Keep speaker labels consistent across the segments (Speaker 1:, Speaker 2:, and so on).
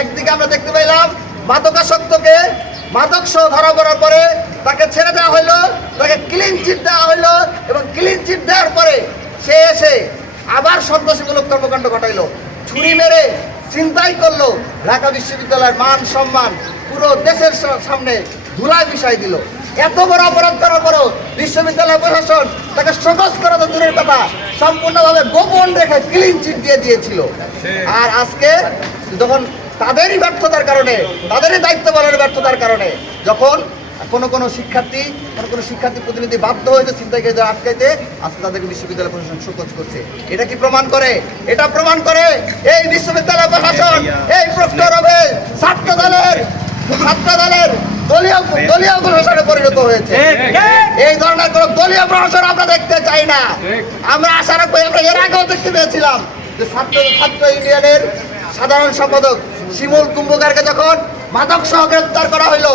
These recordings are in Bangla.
Speaker 1: একদিকে আমরা দেখতে পেলাম মাদকাসক্তকে মাদক সহ ধরা পড়ার পরে তাকে ছেড়ে দেওয়া হলো তাকে ক্লিন চিট দেওয়া হলো এবং ক্লিন চিট দেওয়ার পরে সে এসে আবার সন্ত্রাসীমূলক কর্মকাণ্ড ঘটাইলো। ছুরি মেরে চিন্তাই করল, ঢাকা বিশ্ববিদ্যালয়ের মান সম্মান পুরো দেশের সামনে ধুলায় মিশাই দিল। এত বড় অপরাধ করার পরও বিশ্ববিদ্যালয় প্রশাসন তাকে সকস করা তো দূরের কথা সম্পূর্ণভাবে গোপন রেখে ক্লিন চিট দিয়ে দিয়েছিল। আর আজকে যখন তাদেরই ব্যর্থতার কারণে, তাদেরই দায়িত্ব পালনের ব্যর্থতার কারণে যখন কোনো কোনো শিক্ষার্থী, কোনো কোনো শিক্ষার্থী প্রতিনিধি বাধ্য হয়েছে ছিনতাইকারীদের আটকাইতে, আজকে তাদেরকে বিশ্ববিদ্যালয় প্রশাসন শোকজ করছে। এটা কি প্রমাণ করে? এটা প্রমাণ করে এই বিশ্ববিদ্যালয় প্রশাসন এই প্রক্টর হবে ছাত্র দলের ছাত্র দলের দলীয় প্রশাসনে পরিণত হয়েছে। এই ধরনের কোন দলীয় প্রশাসন আমরা দেখতে চাই না। আমরা আশা রাখব আমরা এর আগেও দেখতে পেয়েছিলাম যে ছাত্র ছাত্র ইউনিয়নের সাধারণ সম্পাদক শিমুল কুম্ভকারকে যখন মাদক সহ গ্রেপ্তার করা হইল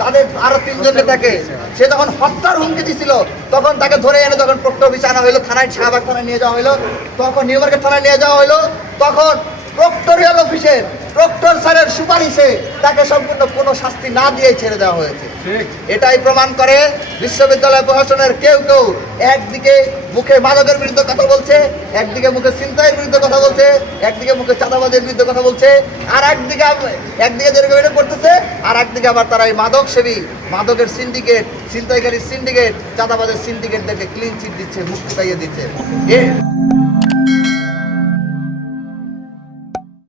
Speaker 1: তাদের আরও তিনজন নেতাকে সে যখন হত্যার হুমকি দিছিল। তখন তাকে ধরে এনে যখন অফিসে আনা হইল থানায় শাহবাগ থানায় নিয়ে যাওয়া হইল তখন নিউ মার্কেট থানায় নিয়ে যাওয়া হইল তখন প্রক্টরিয়াল অফিসের প্রক্টর স্যারের সুপারিশে তাকে সম্পূর্ণ কোনো শাস্তি না দিয়ে ছেড়ে দেওয়া হয়েছে। এটাই প্রমাণ করে বিশ্ববিদ্যালয় প্রশাসনের কেউ কেউ একদিকে মুখে মাদকের বিরুদ্ধে কথা বলছে একদিকে মুখে ছিনতাইয়ের বিরুদ্ধে কথা বলছে একদিকে মুখে চাঁদাবাজের বিরুদ্ধে কথা বলছে আর একদিকে একদিকে যেরকম এটা করতেছে আর একদিকে আবার তারা এই মাদক সেবী মাদকের সিন্ডিকেট ছিনতাইকারীর সিন্ডিকেট চাঁদাবাজের সিন্ডিকেটদেরকে ক্লিন চিট দিচ্ছে মুক্তি পাইয়ে দিচ্ছে।